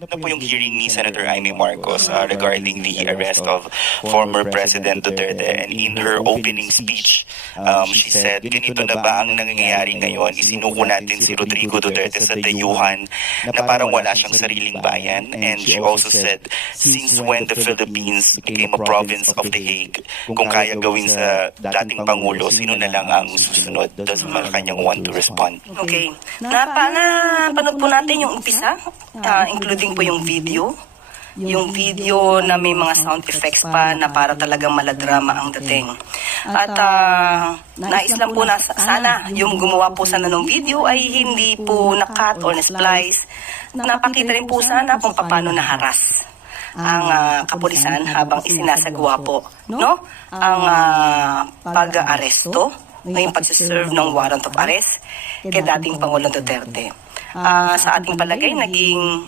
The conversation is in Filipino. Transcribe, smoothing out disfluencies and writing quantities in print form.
Ano po yung hearing ni Senator Amy Marcos regarding the arrest of former President Duterte, and in her opening speech, she said, ganito na ba ang nangyayari ngayon? Isinuko natin si Rodrigo Duterte sa dayuhan na parang wala siyang sariling bayan. And she also said, since when the Philippines became a province of the Hague, kung kaya gawin sa dating Pangulo, sino na lang ang susunod? Does Malacanang want to respond? Okay. Napanood po natin yung umpisa, including po yung video. Yung video na may mga sound effects pa na para talagang maladrama ang dating. At nais lang po na sana yung gumawa po sana ng video ay hindi po na-cut or na-splice. Napakita rin po sana kung paano naharas ang kapulisan habang isinasagawa po, no? Ang pag-aaresto, yung pagsiserve ng warrant of arrest kay dating Pangulong Duterte. Sa ating palagay, naging